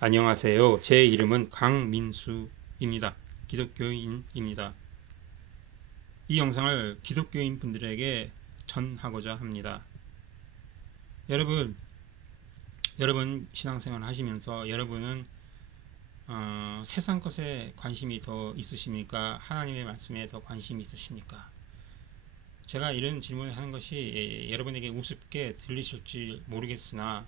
안녕하세요. 제 이름은 강민수입니다. 기독교인입니다. 이 영상을 기독교인 분들에게 전하고자 합니다. 여러분 신앙생활 하시면서 여러분은 세상 것에 관심이 더 있으십니까? 하나님의 말씀에 더 관심이 있으십니까? 제가 이런 질문을 하는 것이 여러분에게 우습게 들리실지 모르겠으나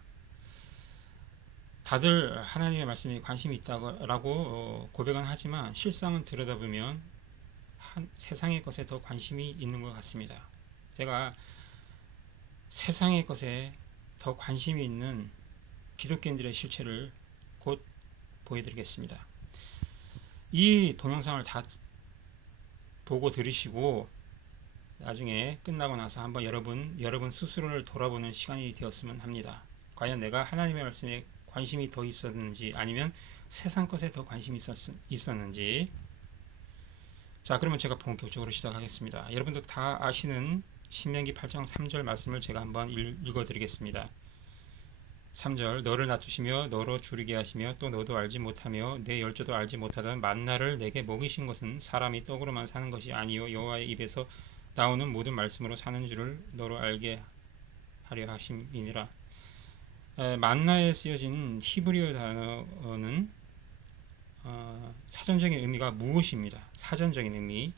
다들 하나님의 말씀에 관심이 있다고 고백은 하지만 실상은 들여다보면 세상의 것에 더 관심이 있는 것 같습니다. 제가 세상의 것에 더 관심이 있는 기독교인들의 실체를 곧 보여드리겠습니다. 이 동영상을 다 보고 들으시고 나중에 끝나고 나서 한번 여러분 스스로를 돌아보는 시간이 되었으면 합니다. 과연 내가 하나님의 말씀에 관심이 더 있었는지 아니면 세상 것에 더 관심이 있었는지. 자, 그러면 제가 본격적으로 시작하겠습니다. 여러분도 다 아시는 신명기 8장 3절 말씀을 제가 한번 읽어드리겠습니다. 3절, 너를 낮추시며 너로 줄이게 하시며 또 너도 알지 못하며 내 열조도 알지 못하던 만나를 내게 먹이신 것은 사람이 떡으로만 사는 것이 아니요 여호와의 입에서 나오는 모든 말씀으로 사는 줄을 너로 알게 하려 하심이니라. 만나에 쓰여진 히브리어 단어는 사전적인 의미가 무엇입니다. 사전적인 의미.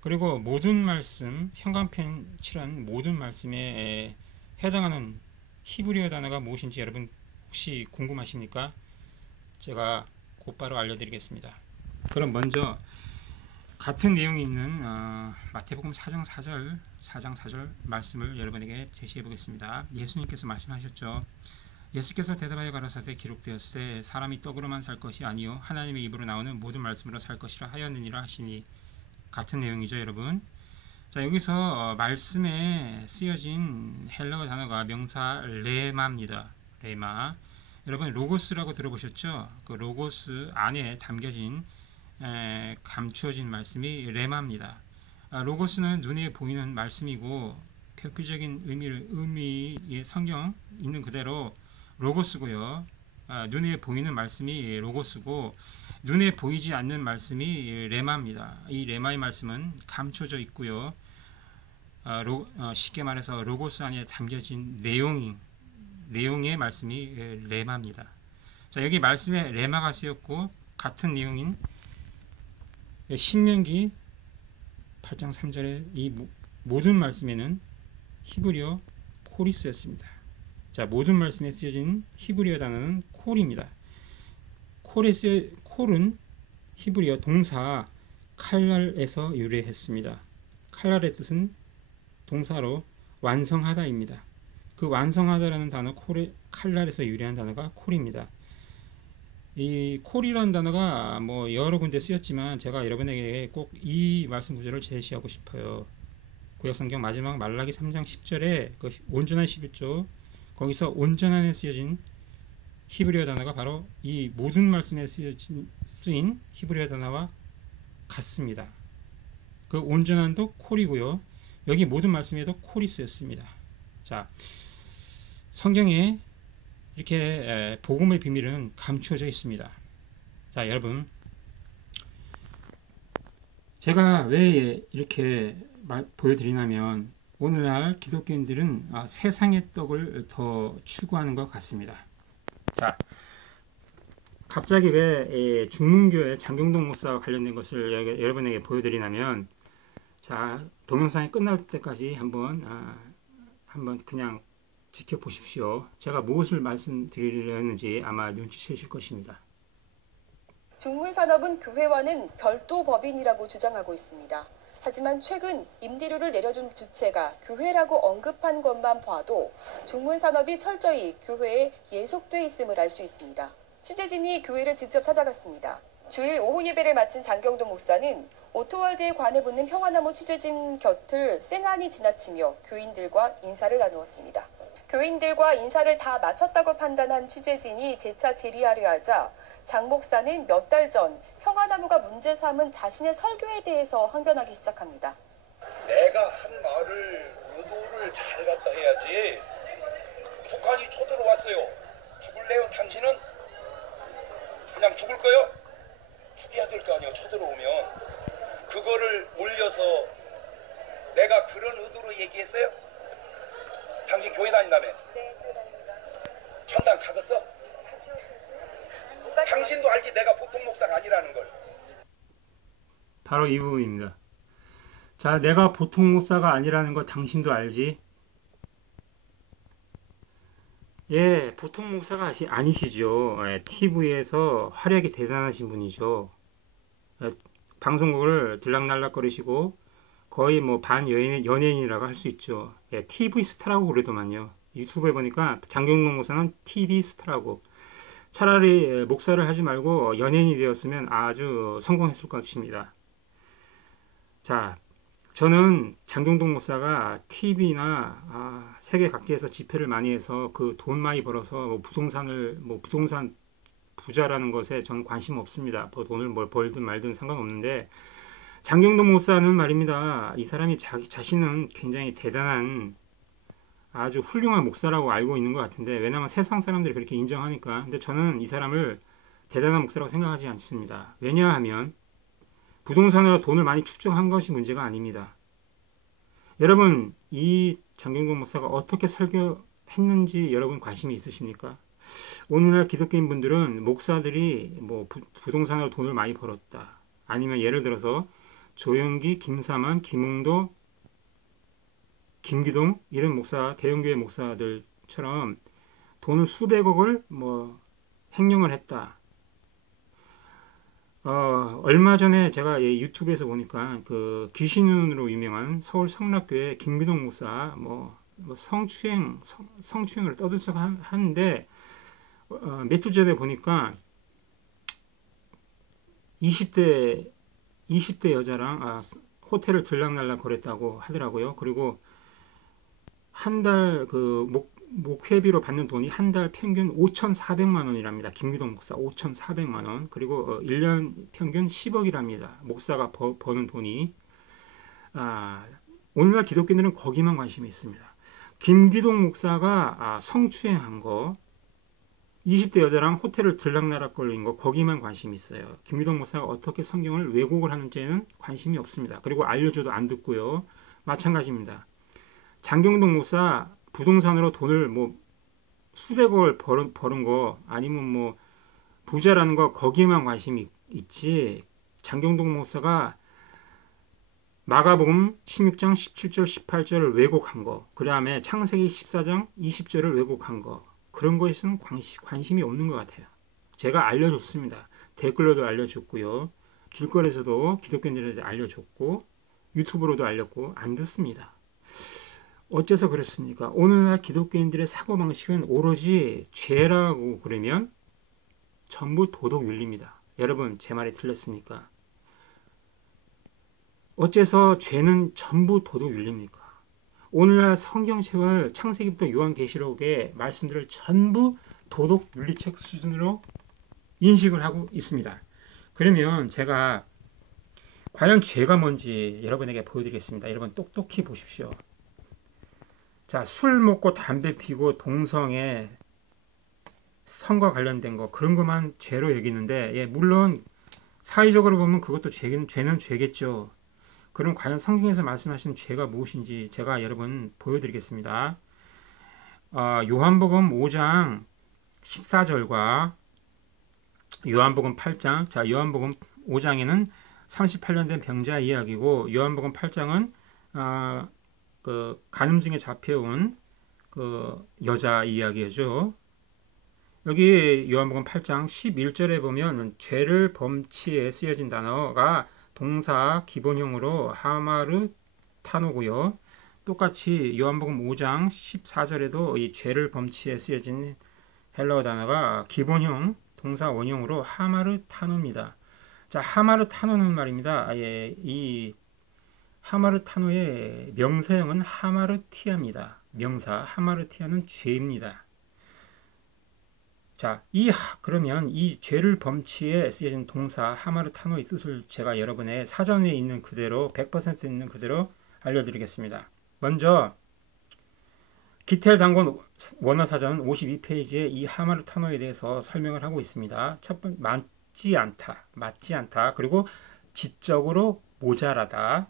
그리고 모든 말씀, 현관펜 칠한 모든 말씀에 해당하는 히브리어 단어가 무엇인지 여러분 혹시 궁금하십니까? 제가 곧바로 알려드리겠습니다. 그럼 먼저 같은 내용이 있는 마태복음 4장 4절 말씀을 여러분에게 제시해 보겠습니다. 예수님께서 말씀하셨죠. 예수께서 대답하여 가라사대 기록되었을 때 사람이 떡으로만 살 것이 아니요 하나님의 입으로 나오는 모든 말씀으로 살 것이라 하였느니라 하시니. 같은 내용이죠, 여러분. 자, 여기서 말씀에 쓰여진 헬라어 단어가 명사 레마입니다. 레마. 여러분 로고스라고 들어보셨죠? 그 로고스 안에 담겨진 감추어진 말씀이 레마입니다. 로고스는 눈에 보이는 말씀이고 표피적인 의미의 성경 있는 그대로 로고스고요. 눈에 보이는 말씀이 로고스고 눈에 보이지 않는 말씀이 레마입니다. 이 레마의 말씀은 감춰져 있고요. 쉽게 말해서 로고스 안에 담겨진 내용의 말씀이 레마입니다. 자, 여기 말씀에 레마가 쓰였고 같은 내용인 신명기 8장 3절의 이 모든 말씀에는 히브리어 콜이 쓰였습니다. 자, 모든 말씀에 쓰여진 히브리어 단어는 콜입니다. 콜은 히브리어 동사 칼랄에서 유래했습니다. 칼랄의 뜻은 동사로 완성하다입니다. 그 완성하다라는 단어 칼랄에서 유래한 단어가 콜입니다. 이 콜이라는 단어가 여러 군데 쓰였지만 제가 여러분에게 꼭 이 말씀 구절을 제시하고 싶어요. 구약성경 마지막 말라기 3장 10절에 그 온전한 11조 거기서 온전한에 쓰여진 히브리어 단어가 바로 이 모든 말씀에 쓰인 히브리어 단어와 같습니다. 그 온전한도 콜이고요. 여기 모든 말씀에도 콜이 쓰였습니다. 자, 성경에 이렇게 복음의 비밀은 감추어져 있습니다. 자, 여러분, 제가 왜 이렇게 보여드리냐면 오늘날 기독교인들은 세상의 떡을 더 추구하는 것 같습니다. 자, 갑자기 왜 중문교회 장경동 목사와 관련된 것을 여러분에게 보여드리냐면, 자, 동영상이 끝날 때까지 한번 그냥 지켜보십시오. 제가 무엇을 말씀드리려는지 아마 눈치채실 것입니다. 중문산업은 교회와는 별도 법인이라고 주장하고 있습니다. 하지만 최근 임대료를 내려준 주체가 교회라고 언급한 것만 봐도 중문산업이 철저히 교회에 예속돼 있음을 알 수 있습니다. 취재진이 교회를 직접 찾아갔습니다. 주일 오후 예배를 마친 장경동 목사는 오토월드에 관해 붙는 평화나무 취재진 곁을 쌩안이 지나치며 교인들과 인사를 나누었습니다. 교인들과 인사를 다 마쳤다고 판단한 취재진이 재차 질의하려 하자 장 목사는 몇 달 전 평화나무가 문제 삼은 자신의 설교에 대해서 항변하기 시작합니다. 내가 한 말을 의도를 잘 갖다 해야지. 북한이 쳐들어왔어요. 죽을래요 당신은? 그냥 죽을 거요? 죽여야 될 거 아니에요. 쳐들어오면. 그거를 올려서 내가 그런 의도로 얘기했어요? 당신 교회 다닌다며? 네, 교회 다닙니다. 전당 가겠어? 같이 오셨어요? 못 가죠. 당신도 알지 내가 보통 목사가 아니라는 걸. 바로 이 부분입니다. 자, 내가 보통 목사가 아니라는 거 당신도 알지? 예, 보통 목사가 아니시죠. 예, TV에서 활약이 대단하신 분이죠. 예, 방송국을 들락날락거리시고 거의 뭐 반연예인이라고 할 수 있죠. 예, TV 스타라고 그러더만요. 유튜브에 보니까 장경동 목사는 TV 스타라고. 차라리 목사를 하지 말고 연예인이 되었으면 아주 성공했을 것입니다. 자, 저는 장경동 목사가 TV나 세계 각지에서 집회를 많이 해서 그 돈 많이 벌어서 부동산 부자라는 것에 저는 관심 없습니다. 뭐 돈을 뭘 벌든 말든 상관없는데, 장경동 목사는 말입니다. 이 사람이 자신은 굉장히 대단한 아주 훌륭한 목사라고 알고 있는 것 같은데, 왜냐하면 세상 사람들이 그렇게 인정하니까. 근데 저는 이 사람을 대단한 목사라고 생각하지 않습니다. 왜냐하면 부동산으로 돈을 많이 축적한 것이 문제가 아닙니다. 여러분, 이 장경동 목사가 어떻게 설교했는지 여러분 관심이 있으십니까? 오늘날 기독교인 분들은 목사들이 뭐 부동산으로 돈을 많이 벌었다, 아니면 예를 들어서 조영기, 김사만, 김웅도, 김기동 이런 목사, 대형교회 목사들처럼 돈을 수백억을 뭐 횡령을 했다. 얼마 전에 제가 유튜브에서 보니까 그 귀신으로 유명한 서울 성락교회 김기동 목사 뭐 성추행을 떠들썩 하는데, 며칠 전에 보니까 20대 여자랑 호텔을 들락날락 거랬다고 하더라고요. 그리고 한 달 그 목회비로 받는 돈이 한 달 평균 5,400만 원이랍니다. 김기동 목사 5,400만 원. 그리고 1년 평균 10억이랍니다. 목사가 버는 돈이. 오늘날 기독교인들은 거기만 관심이 있습니다. 김기동 목사가 성추행한 거, 20대 여자랑 호텔을 들락날락 걸린 거, 거기만 관심이 있어요. 김기동 목사가 어떻게 성경을 왜곡을 하는지는 관심이 없습니다. 그리고 알려줘도 안 듣고요. 마찬가지입니다. 장경동 목사 부동산으로 돈을 뭐 수백억을 버는 거, 아니면 뭐 부자라는 거, 거기에만 관심이 있지, 장경동 목사가 마가복음 16장 17절 18절을 왜곡한 거, 그 다음에 창세기 14장 20절을 왜곡한 거, 그런 것에는 관심이 없는 것 같아요. 제가 알려줬습니다. 댓글로도 알려줬고요, 길거리에서도 기독교인들한테 알려줬고, 유튜브로도 알렸고, 안 듣습니다. 어째서 그렇습니까? 오늘날 기독교인들의 사고방식은 오로지 죄라고 그러면 전부 도덕윤리입니다. 여러분, 제 말이 틀렸습니까? 어째서 죄는 전부 도덕윤리입니까? 오늘날 성경책을 창세기부터 요한계시록의 말씀들을 전부 도덕윤리책 수준으로 인식을 하고 있습니다. 그러면 제가 과연 죄가 뭔지 여러분에게 보여드리겠습니다. 여러분 똑똑히 보십시오. 자, 술 먹고 담배 피고 동성애, 성과 관련된 거, 그런 것만 죄로 여기는데, 물론 사회적으로 보면 그것도 죄는 죄겠죠. 그럼 과연 성경에서 말씀하신 죄가 무엇인지 제가 여러분 보여드리겠습니다. 요한복음 5장 14절과 요한복음 8장, 자, 요한복음 5장에는 38년 된 병자 이야기고, 요한복음 8장은 그 간음증에 잡혀온 그 여자 이야기죠. 여기 요한복음 8장 11절에 보면 죄를 범치에 쓰여진 단어가 동사 기본형으로 하마르타노고요. 똑같이 요한복음 5장 14절에도 이 죄를 범치에 쓰여진 헬라어 단어가 기본형 동사 원형으로 하마르타노입니다. 자, 하마르타노는 말입니다. 이 하마르타노의 명사형은 하마르티아입니다. 명사 하마르티아는 죄입니다. 자, 그러면 이 죄를 범치에 쓰여진 동사 하마르타노의 뜻을 제가 여러분의 사전에 있는 그대로 100% 있는 그대로 알려드리겠습니다. 먼저 기텔 단권 원어사전 52페이지에 이 하마르타노에 대해서 설명을 하고 있습니다. 맞지 않다. 그리고 지적으로 모자라다.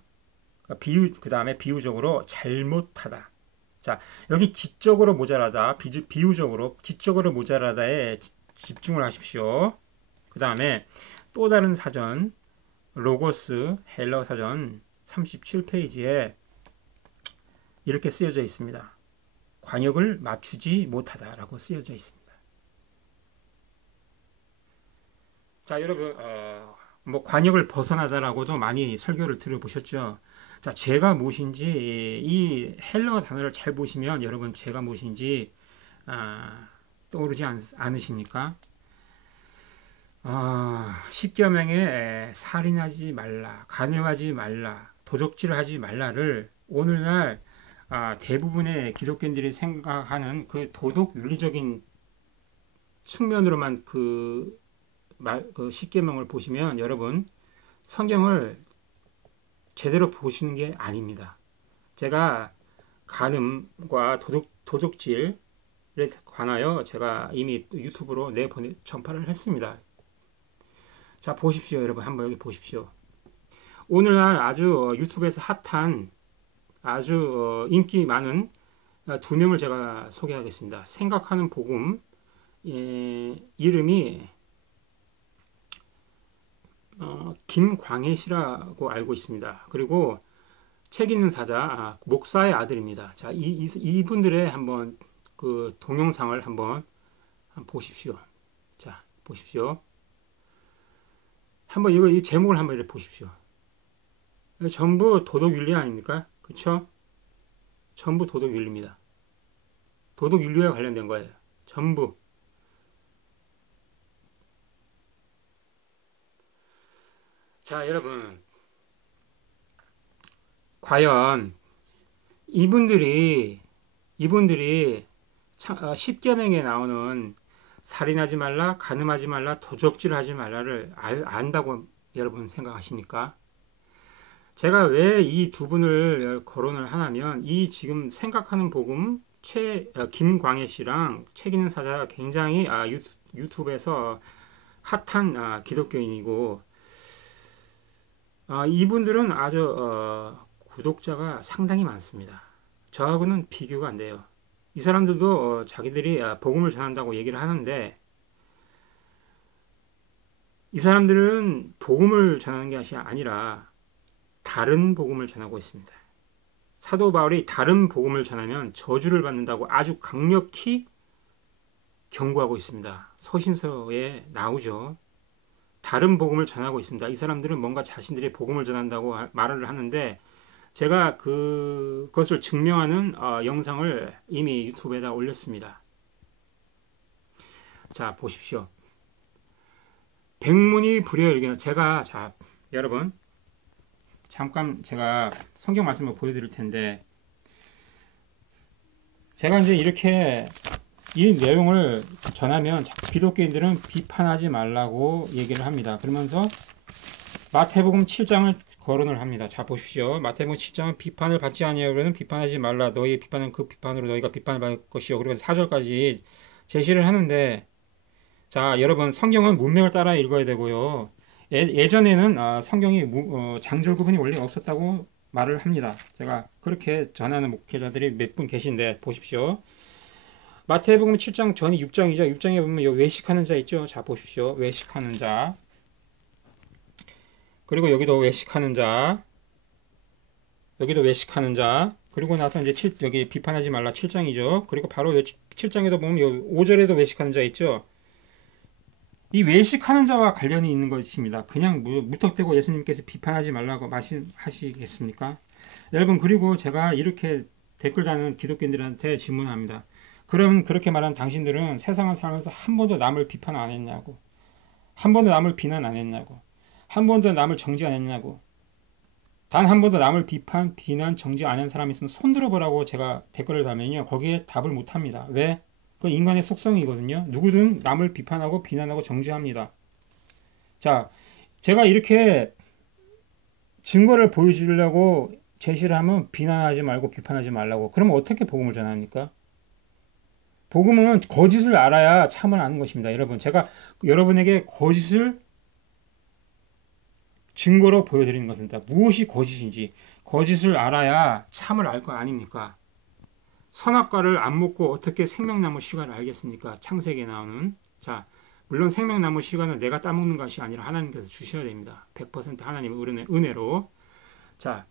그 다음에 비유적으로 잘못하다. 자, 여기 지적으로 모자라다, 비유적으로, 지적으로 모자라다에 집중을 하십시오. 그 다음에 또 다른 사전, 로고스 헬러 사전 37페이지에 이렇게 쓰여져 있습니다. 관역을 맞추지 못하다라고 쓰여져 있습니다. 자, 여러분, 뭐 관역을 벗어나다라고도 많이 설교를 들어보셨죠? 자, 죄가 무엇인지 이 헬러 단어를 잘 보시면 여러분 죄가 무엇인지 떠오르지 않으십니까? 십계명에 살인하지 말라, 간음하지 말라, 도적질하지 말라를 오늘날 대부분의 기독교인들이 생각하는 그 도덕 윤리적인 측면으로만 그 십계명을 보시면 여러분 성경을 제대로 보시는 게 아닙니다. 제가 간음과 도적질에 관하여 제가 이미 유튜브로 전파를 했습니다. 자, 보십시오. 여러분 한번 여기 보십시오. 오늘날 아주 유튜브에서 핫한 아주 인기 많은 두 명을 제가 소개하겠습니다. 생각하는 복음, 이름이 김광혜 씨라고 알고 있습니다. 그리고 책 읽는 사자, 목사의 아들입니다. 자, 이분들의 한번 그 동영상을 한번 보십시오. 자, 보십시오. 한번 이 제목을 한번 이렇게 보십시오. 전부 도덕윤리 아닙니까? 그쵸? 전부 도덕윤리입니다. 도덕윤리와 관련된 거예요. 전부. 자, 여러분, 과연 이분들이 십계명에 나오는 살인하지 말라, 간음하지 말라, 도적질하지 말라를 안다고 여러분 생각하십니까? 제가 왜 이 두 분을 거론을 하냐면 이 지금 생각하는 복음 김광혜 씨랑 책 읽는 사자가 굉장히 유튜브에서 핫한 기독교인이고 이분들은 아주 구독자가 상당히 많습니다. 저하고는 비교가 안 돼요. 이 사람들도 자기들이 복음을 전한다고 얘기를 하는데 이 사람들은 복음을 전하는 것이 아니라 다른 복음을 전하고 있습니다. 사도 바울이 다른 복음을 전하면 저주를 받는다고 아주 강력히 경고하고 있습니다. 서신서에 나오죠. 다른 복음을 전하고 있습니다. 이 사람들은 뭔가 자신들이 복음을 전한다고 말을 하는데 제가 그것을 증명하는 영상을 이미 유튜브에다 올렸습니다. 자, 보십시오. 백문이 불여일견. 자, 여러분 잠깐 제가 성경 말씀을 보여드릴 텐데 제가 이제 이렇게 이 내용을 전하면 기독교인들은 비판하지 말라고 얘기를 합니다. 그러면서 마태복음 7장을 거론을 합니다. 자, 보십시오. 마태복음 7장은 비판을 받지 아니하려거든 비판하지 말라. 너희의 비판은 그 비판으로 너희가 비판을 받을 것이요. 그리고 4절까지 제시를 하는데 자, 여러분 성경은 문맥을 따라 읽어야 되고요. 예전에는 성경이 장절 구분이 원래 없었다고 말을 합니다. 제가 그렇게 전하는 목회자들이 몇 분 계신데 보십시오. 마태복음 7장 전이 6장이죠. 6장에 보면 여기 외식하는 자 있죠. 자, 보십시오. 외식하는 자. 그리고 여기도 외식하는 자. 여기도 외식하는 자. 그리고 나서 이제 여기 비판하지 말라 7장이죠. 그리고 바로 7장에도 보면 여기 5절에도 외식하는 자 있죠. 이 외식하는 자와 관련이 있는 것입니다. 그냥 무턱대고 예수님께서 비판하지 말라고 말씀하시겠습니까? 여러분, 그리고 제가 이렇게 댓글 다는 기독교인들한테 질문합니다. 그럼 그렇게 말한 당신들은 세상을 살면서 한 번도 남을 비판 안 했냐고, 한 번도 남을 비난 안 했냐고, 한 번도 남을 정지 안 했냐고, 단 한 번도 남을 비난, 정지 안 한 사람이 있으면 손 들어보라고 제가 댓글을 달면요, 거기에 답을 못 합니다. 왜? 그건 인간의 속성이거든요. 누구든 남을 비판하고 비난하고 정지합니다. 자, 제가 이렇게 증거를 보여주려고 제시를 하면 비난하지 말고 비판하지 말라고. 그러면 어떻게 복음을 전합니까? 복음은 거짓을 알아야 참을 아는 것입니다. 여러분, 제가 여러분에게 거짓을 증거로 보여드리는 것입니다. 무엇이 거짓인지. 거짓을 알아야 참을 알 거 아닙니까? 선악과를 안 먹고 어떻게 생명나무 씨가를 알겠습니까? 창세기에 나오는. 자, 물론 생명나무 씨가는 내가 따먹는 것이 아니라 하나님께서 주셔야 됩니다. 100% 하나님의 은혜로. 자,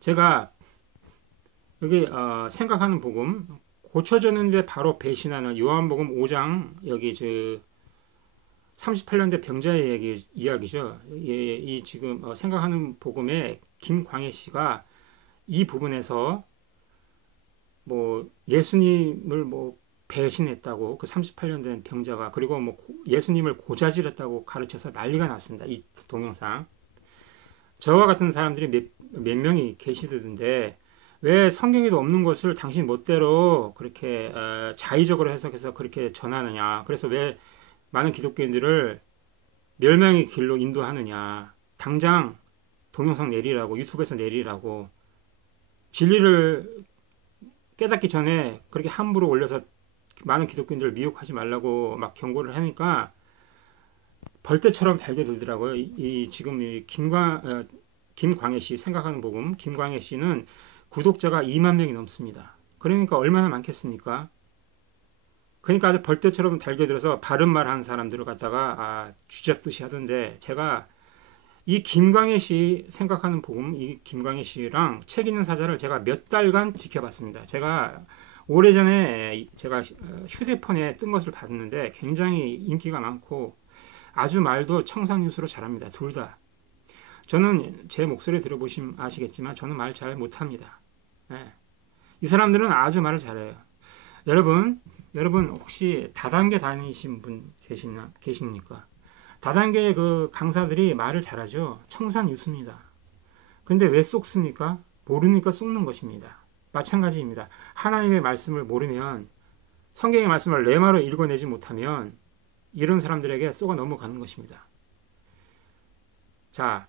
제가 여기 생각하는 복음, 고쳐졌는데 바로 배신하는 요한복음 5장 여기 38년대 병자의 이야기죠. 이 지금 생각하는 복음에 김광혜 씨가 이 부분에서 뭐 예수님을 뭐 배신했다고 그 38년 된 병자가, 그리고 뭐 예수님을 고자질했다고 가르쳐서 난리가 났습니다. 이 동영상. 저와 같은 사람들이 몇 명이 계시던데 왜 성경에도 없는 것을 당신 멋대로 그렇게 자의적으로 해석해서 그렇게 전하느냐. 그래서 왜 많은 기독교인들을 멸망의 길로 인도하느냐. 당장 동영상 내리라고, 유튜브에서 내리라고. 진리를 깨닫기 전에 그렇게 함부로 올려서 많은 기독교인들을 미혹하지 말라고 막 경고를 하니까 벌떼처럼 달겨들더라고요. 지금 김광혜 씨, 생각하는 복음, 김광혜 씨는 구독자가 2만 명이 넘습니다. 그러니까 얼마나 많겠습니까? 그러니까 아주 벌떼처럼 달겨들어서 바른 말 하는 사람들을 갖다가 쥐잡듯이 하던데, 제가 이 김광혜 씨 생각하는 복음, 이 김광혜 씨랑 책 있는 사자를 제가 몇 달간 지켜봤습니다. 제가 오래전에 제가 휴대폰에 뜬 것을 봤는데 굉장히 인기가 많고 아주 말도 청산유수로 잘합니다. 둘 다. 저는 제 목소리 들어보시면 아시겠지만 저는 말 잘 못합니다. 네. 이 사람들은 아주 말을 잘해요. 여러분 혹시 다단계 다니신 분 계십니까? 다단계 그 강사들이 말을 잘하죠. 청산유수입니다. 근데 왜 쏙습니까? 모르니까 쏙는 것입니다. 마찬가지입니다. 하나님의 말씀을 모르면, 성경의 말씀을 레마로 읽어내지 못하면 이런 사람들에게 쏘가 넘어가는 것입니다. 자,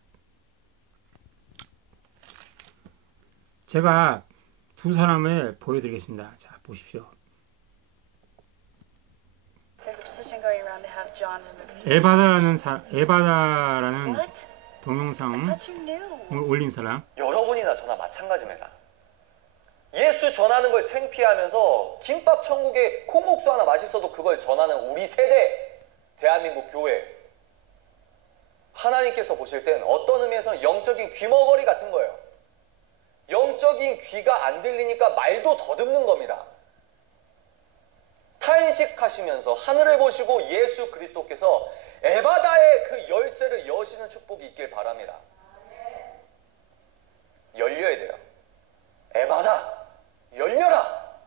제가 두 사람을 보여드리겠습니다. 자, 보십시오. 에바다라는 동영상을 올린 사람. 여러분이나 저나 마찬가지입니다. 예수 전하는 걸 창피하면서 김밥 천국에 콩국수 하나 맛있어도 그걸 전하는 우리 세대, 대한민국 교회. 하나님께서 보실 땐 어떤 의미에서는 영적인 귀머거리 같은 거예요. 영적인 귀가 안 들리니까 말도 더듬는 겁니다. 탄식하시면서 하늘을 보시고 예수 그리스도께서 에바다의 그 열쇠를 여시는 축복이 있길 바랍니다. 열려야 돼요. 에바다, 열려라.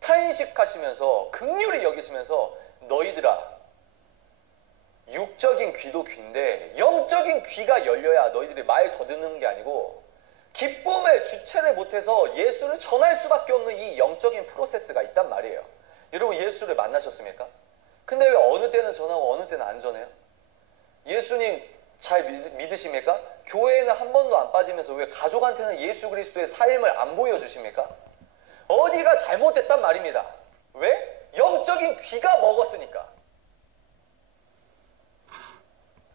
탄식하시면서 긍휼히 여기시면서 너희들아, 육적인 귀도 귀인데 영적인 귀가 열려야 너희들이 말 더듬는 게 아니고 기쁨을 주체를 못해서 예수를 전할 수밖에 없는 이 영적인 프로세스가 있단 말이에요. 여러분 예수를 만나셨습니까? 근데 왜 어느 때는 전하고 어느 때는 안 전해요? 예수님 잘 믿으십니까? 교회에는 한 번도 안 빠지면서 왜 가족한테는 예수 그리스도의 삶을 안 보여주십니까? 어디가 잘못됐단 말입니다. 왜? 영적인 귀가 먹었으니까.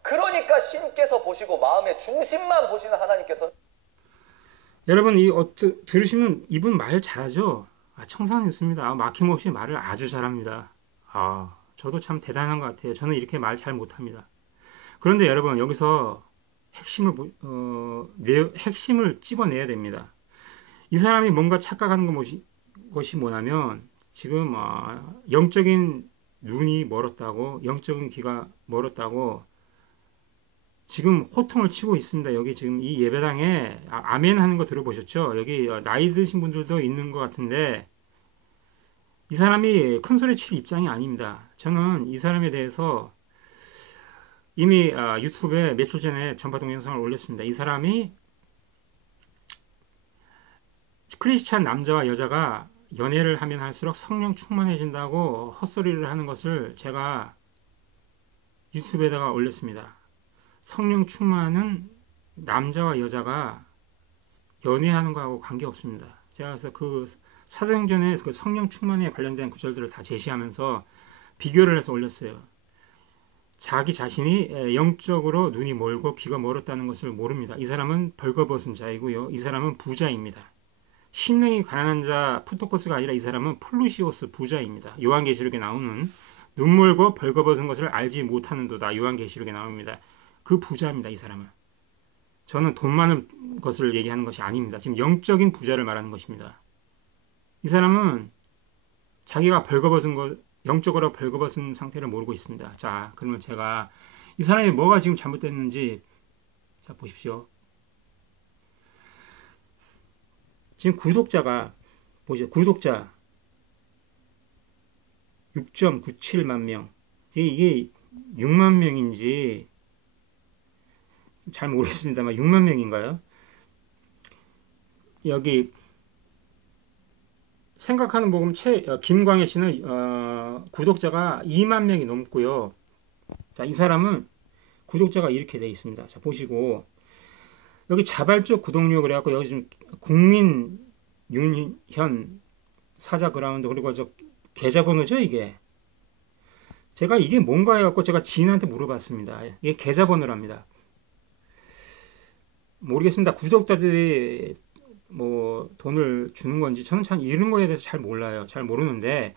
그러니까 신께서 보시고 마음의 중심만 보시는 하나님께서. 여러분 들으시면 이분 말 잘하죠? 청산유수입니다. 막힘없이 말을 아주 잘합니다. 저도 참 대단한 것 같아요. 저는 이렇게 말 잘 못합니다. 그런데 여러분 여기서 핵심을 찝어내야 됩니다. 이 사람이 뭔가 착각하는 것이 뭐냐면 지금 영적인 눈이 멀었다고, 영적인 귀가 멀었다고 지금 호통을 치고 있습니다. 여기 지금 이 예배당에 아멘 하는 거 들어보셨죠? 여기 나이 드신 분들도 있는 것 같은데 이 사람이 큰 소리 칠 입장이 아닙니다. 저는 이 사람에 대해서 이미 유튜브에 며칠 전에 전파 동영상을 올렸습니다. 이 사람이 크리스찬 남자와 여자가 연애를 하면 할수록 성령 충만해진다고 헛소리를 하는 것을 제가 유튜브에다가 올렸습니다. 성령 충만은 남자와 여자가 연애하는 거하고 관계없습니다. 제가 그래서 그 사도행전의 그 성령 충만에 관련된 구절들을 다 제시하면서 비교를 해서 올렸어요. 자기 자신이 영적으로 눈이 멀고 귀가 멀었다는 것을 모릅니다. 이 사람은 벌거벗은 자이고요. 이 사람은 부자입니다. 심령이 가난한 자 푸토코스가 아니라 이 사람은 플루시오스 부자입니다. 요한계시록에 나오는 눈 멀고 벌거벗은 것을 알지 못하는도다. 요한계시록에 나옵니다. 그 부자입니다. 이 사람은. 저는 돈 많은 것을 얘기하는 것이 아닙니다. 지금 영적인 부자를 말하는 것입니다. 이 사람은 자기가 벌거벗은 것, 영적으로 벌거벗은 상태를 모르고 있습니다. 자, 그러면 제가 이 사람이 뭐가 지금 잘못됐는지 자 보십시오. 지금 구독자가 보죠. 구독자 6.97만 명. 이게 6만 명인지 잘 모르겠습니다만 6만 명인가요? 여기 생각하는 복음 김광혜 씨는 구독자가 2만 명이 넘고요. 자, 이 사람은 구독자가 이렇게 돼 있습니다. 자, 보시고 여기 자발적 구독료 그래갖고 여기 지금 국민 윤현 사자 그라운드 그리고 저 계좌번호죠 이게. 제가 이게 뭔가 해갖고 제가 지인한테 물어봤습니다. 이게 계좌번호랍니다. 모르겠습니다. 구독자들이 뭐 돈을 주는 건지 저는 참 이런 거에 대해서 잘 몰라요. 잘 모르는데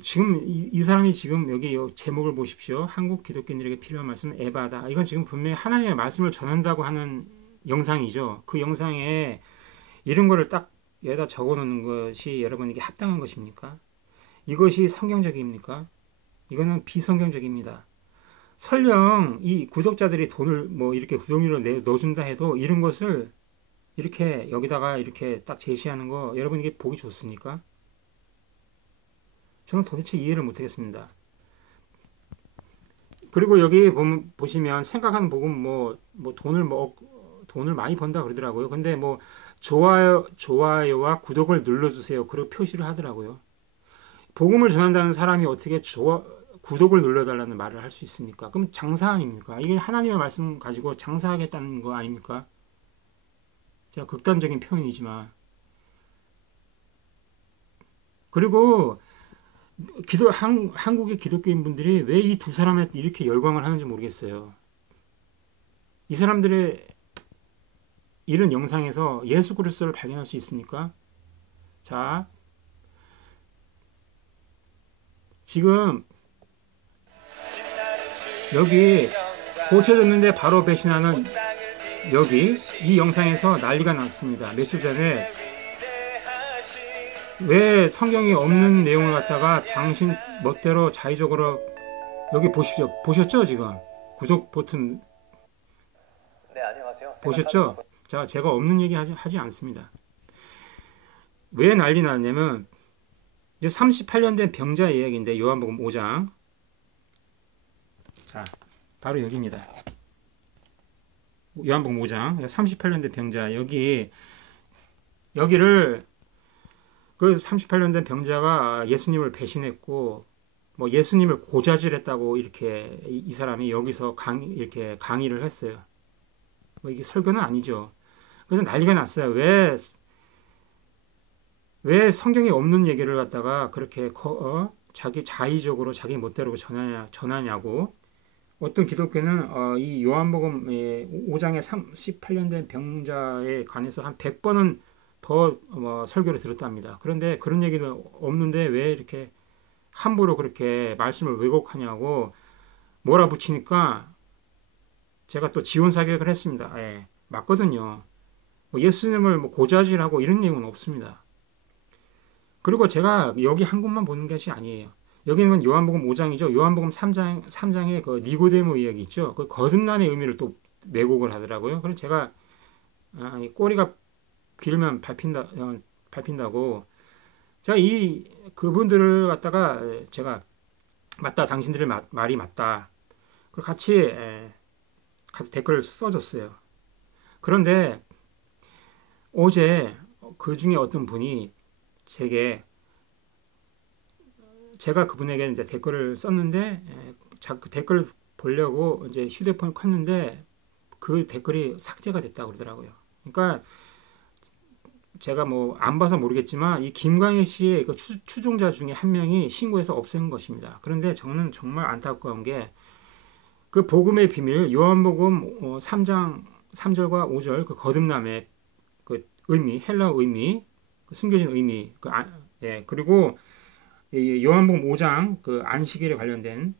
지금 이 사람이 지금 여기 제목을 보십시오. 한국 기독교인들에게 필요한 말씀은 에바다. 이건 지금 분명히 하나님의 말씀을 전한다고 하는 영상이죠. 그 영상에 이런 거를 딱 여기다 적어 놓는 것이 여러분에게 합당한 것입니까? 이것이 성경적입니까? 이거는 비성경적입니다. 설령 이 구독자들이 돈을 뭐 이렇게 구독료를 넣어준다 해도 이런 것을 이렇게 여기다가 이렇게 딱 제시하는 거 여러분에게 보기 좋습니까? 저는 도대체 이해를 못하겠습니다. 그리고 여기 보시면 생각하는 복음 뭐 돈을 많이 번다 그러더라고요. 근데 뭐 좋아요와 구독을 눌러주세요. 그리고 표시를 하더라고요. 복음을 전한다는 사람이 어떻게 구독을 눌러달라는 말을 할 수 있습니까? 그럼 장사 아닙니까? 이게 하나님의 말씀 가지고 장사하겠다는 거 아닙니까? 제가 극단적인 표현이지만. 그리고 한국의 기독교인 분들이 왜 이 두 사람에 이렇게 열광을 하는지 모르겠어요. 이 사람들의 이런 영상에서 예수 그리스도를 발견할 수 있습니까? 자, 지금 여기 고쳐졌는데 바로 배신하는 여기 이 영상에서 난리가 났습니다. 며칠 전에 왜 성경이 없는 내용을 갖다가 당신 멋대로 자의적으로 여기 보십시오. 보셨죠 지금? 구독 버튼 네, 안녕하세요. 보셨죠? 자, 제가 없는 얘기 하지 않습니다. 왜 난리 났냐면 이제 38년 된 병자의 이야기인데 요한복음 5장 자 바로 여기입니다. 요한복음 5장 38년 된 병자 여기를 그 38년 된 병자가 예수님을 배신했고 뭐 예수님을 고자질했다고 이렇게 이 사람이 여기서 이렇게 강의를 했어요. 뭐 이게 설교는 아니죠. 그래서 난리가 났어요. 왜 성경에 없는 얘기를 갖다가 그렇게 자기 자의적으로 자기 멋대로 전하냐고. 어떤 기독교는 이 요한복음 5장에 38년 된 병자에 관해서 한 100번은 더 설교를 들었답니다. 그런데 그런 얘기도 없는데 왜 이렇게 함부로 그렇게 말씀을 왜곡하냐고 몰아붙이니까 제가 또 지원 사격을 했습니다. 예, 맞거든요. 예수님을 고자질하고 이런 내용은 없습니다. 그리고 제가 여기 한 곳만 보는 것이 아니에요. 여기는 요한복음 5장이죠. 요한복음 3장에 그 니고데모 이야기 있죠. 그 거듭남의 의미를 또 왜곡을 하더라고요. 그래서 제가 꼬리가 길면 밟힌다고 제가 그분들을 갖다가 제가 맞다, 당신들의 말이 맞다. 그리고 같이 댓글을 써줬어요. 그런데 어제 그 중에 어떤 분이 제가 그분에게 이제 댓글을 썼는데 그 댓글을 보려고 이제 휴대폰을 켰는데 그 댓글이 삭제가 됐다고 그러더라고요. 그러니까 제가 뭐 안 봐서 모르겠지만 이 김광일 씨의 그 추종자 중에 한 명이 신고해서 없앤 것입니다. 그런데 저는 정말 안타까운 게 그 복음의 비밀 요한복음 3장 3절과 5절 그 거듭남의 그 의미, 헬라 의미, 그 숨겨진 의미, 그리고 이 요한복음 5장 그 안식일에 관련된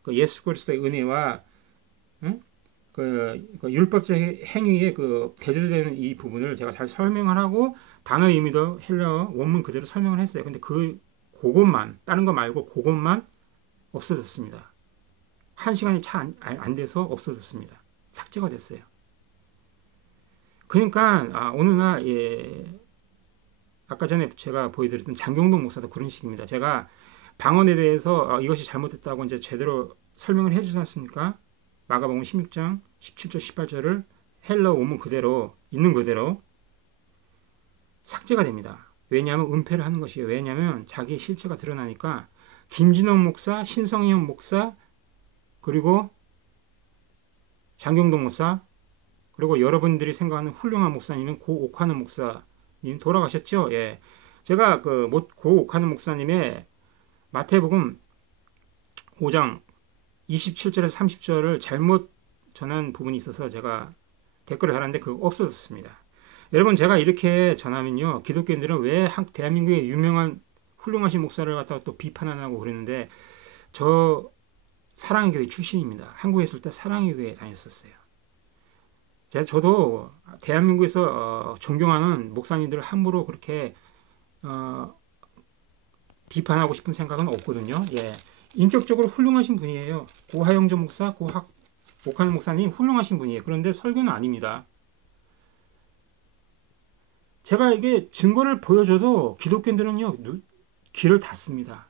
그 예수 그리스도의 은혜와 그 율법적 행위에 그 대조되는 이 부분을 제가 잘 설명을 하고 단어 의미도 헬라어 원문 그대로 설명을 했어요. 근데 그것만 다른 거 말고 그것만 없어졌습니다. 한 시간이 차 안 돼서 없어졌습니다. 삭제가 됐어요. 그러니까 오늘날 아까 전에 제가 보여드렸던 장경동 목사도 그런 식입니다. 제가 방언에 대해서 이것이 잘못됐다고 이제 제대로 설명을 해주지 않습니까? 마가복음 16장 17절 18절을 헬라어 원문 그대로 있는 그대로 삭제가 됩니다. 왜냐하면 은폐를 하는 것이에요. 왜냐하면 자기의 실체가 드러나니까 김진원 목사, 신성현 목사, 그리고 장경동 목사, 그리고 여러분들이 생각하는 훌륭한 목사님은 고 옥하는 목사님 돌아가셨죠? 예. 제가 고 옥하는 목사님의 마태복음 5장 27절에서 30절을 잘못 전한 부분이 있어서 제가 댓글을 달았는데 그거 없어졌습니다. 여러분 제가 이렇게 전하면요. 기독교인들은 왜 대한민국의 유명한 훌륭하신 목사를 갖다가 또 비판하고 그러는데 저 사랑의 교회 출신입니다. 한국에 있을 때 사랑의 교회에 다녔었어요. 저도 대한민국에서 존경하는 목사님들을 함부로 그렇게 비판하고 싶은 생각은 없거든요. 예. 인격적으로 훌륭하신 분이에요. 고하영조 목사, 옥하는 목사님 훌륭하신 분이에요. 그런데 설교는 아닙니다. 제가 이게 증거를 보여줘도 기독교인들은요 귀를 닫습니다.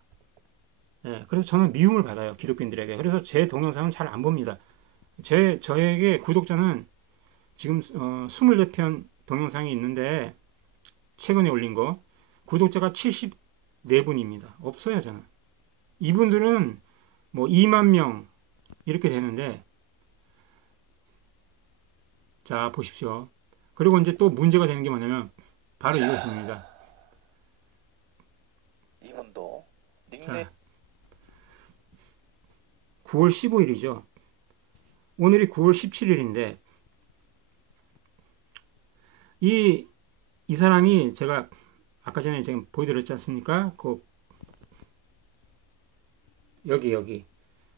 예, 그래서 저는 미움을 받아요 기독교인들에게. 그래서 제 동영상은 잘 안 봅니다. 저에게 구독자는 지금 24편 동영상이 있는데 최근에 올린 거 구독자가 74분입니다. 없어요 저는. 이분들은 뭐 2만 명 이렇게 되는데 자 보십시오. 그리고 이제 또 문제가 되는 게 뭐냐면 바로 이것입니다. 이분도 닉네임 9월 15일이죠. 오늘이 9월 17일인데 이 사람이 제가 아까 전에 지금 보여드렸지 않습니까? 여기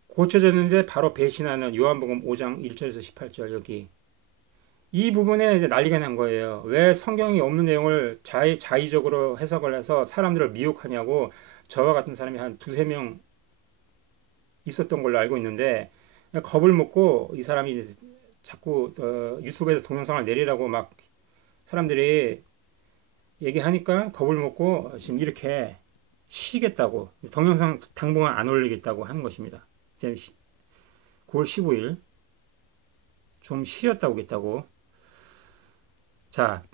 고쳐졌는데 바로 배신하는 요한복음 5장 1절에서 18절 여기 이 부분에 이제 난리가 난 거예요. 왜 성경이 없는 내용을 자의적으로 해석을 해서 사람들을 미혹하냐고 저와 같은 사람이 한 두세 명 있었던 걸로 알고 있는데 겁을 먹고 이 사람이 자꾸 유튜브에서 동영상을 내리라고 막 사람들이 얘기하니까 겁을 먹고 지금 이렇게 쉬겠다고 동영상 당분간 안 올리겠다고 하는 것입니다. 지금 9월 15일 좀 쉬었다 오겠다고. 자,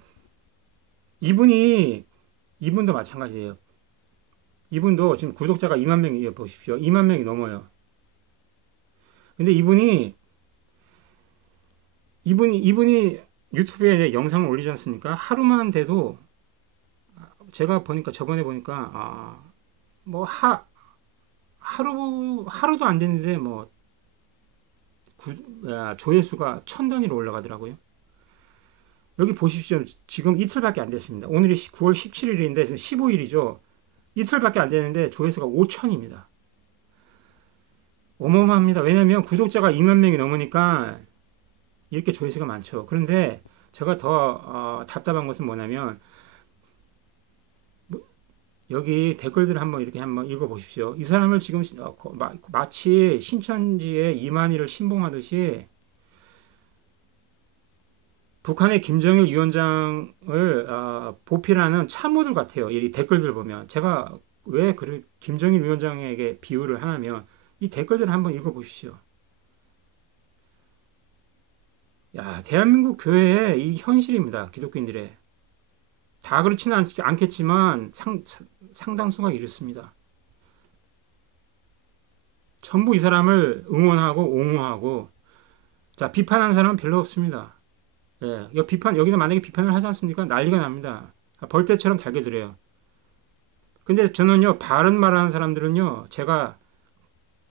이분도 마찬가지예요. 이분도 지금 구독자가 2만 명이에요. 보십시오. 2만 명이 넘어요. 근데 이분이 유튜브에 영상을 올리지 않습니까? 하루만 돼도 제가 보니까 저번에 보니까 뭐 하루도 안 됐는데 뭐 조회수가 1000단위로 올라가더라고요. 여기 보십시오. 지금 이틀밖에 안 됐습니다. 오늘이 9월 17일인데 15일이죠. 이틀밖에 안 됐는데 조회수가 5000입니다. 어마어마합니다. 왜냐하면 구독자가 2만 명이 넘으니까 이렇게 조회수가 많죠. 그런데 제가 더 답답한 것은 뭐냐면 여기 댓글들을 한번 읽어보십시오. 이 사람을 지금 마치 신천지에 이만희를 신봉하듯이 북한의 김정일 위원장을 보필하는 참모들 같아요. 이 댓글들 보면 제가 왜 김정일 위원장에게 비유를 하냐면 이 댓글들을 한번 읽어보십시오. 야, 대한민국 교회의 이 현실입니다. 기독교인들의. 다 그렇지는 않겠지만 상당수가 이렇습니다. 전부 이 사람을 응원하고 옹호하고 비판하는 사람은 별로 없습니다. 예, 여기다 만약에 비판을 하지 않습니까? 난리가 납니다. 벌떼처럼 달겨들어요. 근데 저는요, 바른 말하는 사람들은요, 제가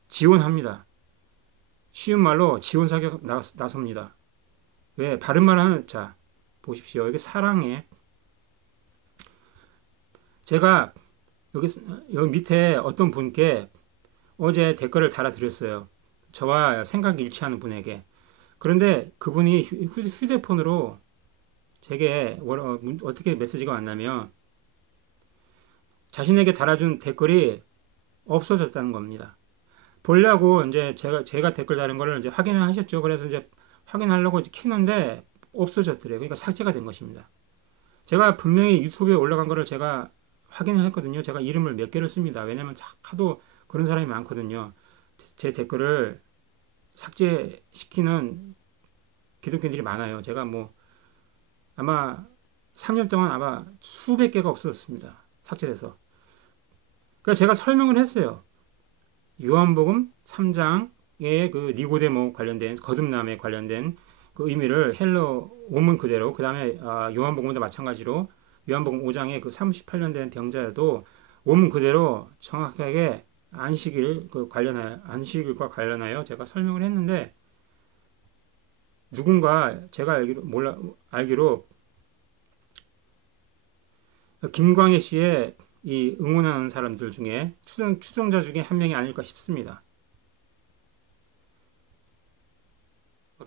지원합니다. 쉬운 말로 지원 사격 나섭니다. 왜? 바른 말하는, 자, 보십시오. 이게 사랑해. 제가 여기 밑에 어떤 분께 어제 댓글을 달아드렸어요. 저와 생각이 일치하는 분에게. 그런데 그분이 휴대폰으로 제게 어떻게 메시지가 왔냐면 자신에게 달아준 댓글이 없어졌다는 겁니다. 보려고 이제 제가 댓글 다른 거를 이제 확인을 하셨죠. 그래서 이제 확인하려고 이제 키는데 없어졌더래요. 그러니까 삭제가 된 것입니다. 제가 분명히 유튜브에 올라간 거를 제가 확인을 했거든요. 제가 이름을 몇 개를 씁니다. 왜냐면 하도 그런 사람이 많거든요. 제 댓글을 삭제시키는 기독교인들이 많아요. 제가 뭐 아마 3년 동안 아마 수백 개가 없어졌습니다. 삭제돼서. 그래서 제가 설명을 했어요. 요한복음 3장의 그 니고데모 관련된 거듭남에 관련된 그 의미를 헬러 원문 그대로, 그 다음에 요한복음도 마찬가지로 요한복음 5장의 그 38년 된 병자여도 원문 그대로 정확하게 안식일과 관련하여 제가 설명을 했는데 누군가 제가 알기로 김광혜 씨의 이 응원하는 사람들 중에 추종자 중에 한 명이 아닐까 싶습니다.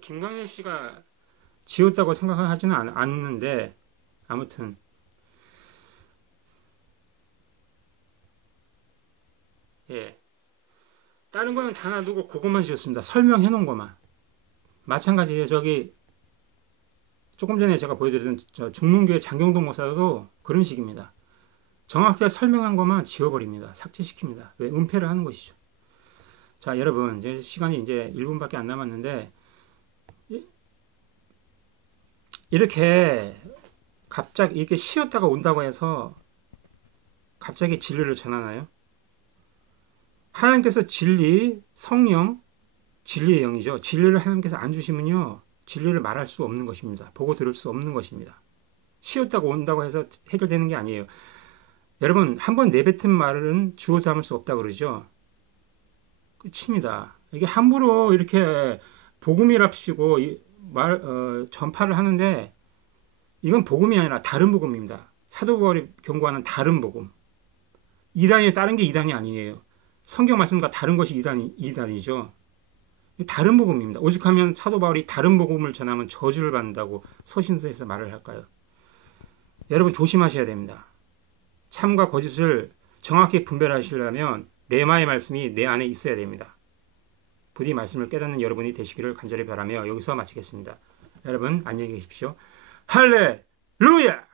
김광혜 씨가 지었다고 생각하지는 않는데 아무튼 예, 다른 거는 다 놔두고 그것만 지었습니다. 설명해 놓은 것만. 마찬가지예요. 저기 조금 전에 제가 보여드렸던 중문교회 장경동 목사도 그런 식입니다. 정확하게 설명한 것만 지워버립니다. 삭제시킵니다. 왜? 은폐를 하는 것이죠. 자, 여러분, 이제 시간이 이제 1분밖에 안 남았는데 이렇게 갑자기 이렇게 쉬었다가 온다고 해서 갑자기 진리를 전하나요? 하나님께서 진리, 성령, 진리의 영이죠. 진리를 하나님께서 안 주시면요, 진리를 말할 수 없는 것입니다. 보고 들을 수 없는 것입니다. 쉬었다고 온다고 해서 해결되는 게 아니에요. 여러분, 한번 내뱉은 말은 주워 담을 수 없다 그러죠. 끝입니다. 이게 함부로 이렇게 복음이랍시고 전파를 하는데 이건 복음이 아니라 다른 복음입니다. 사도 바울이 경고하는 다른 복음. 이단이 다른 게 이단이 아니에요. 성경 말씀과 다른 것이 이단이죠. 다른 복음입니다. 오죽하면 사도 바울이 다른 복음을 전하면 저주를 받는다고 서신서에서 말을 할까요? 여러분 조심하셔야 됩니다. 참과 거짓을 정확히 분별하시려면 레마의 말씀이 내 안에 있어야 됩니다. 부디 말씀을 깨닫는 여러분이 되시기를 간절히 바라며 여기서 마치겠습니다. 여러분 안녕히 계십시오. 할렐루야!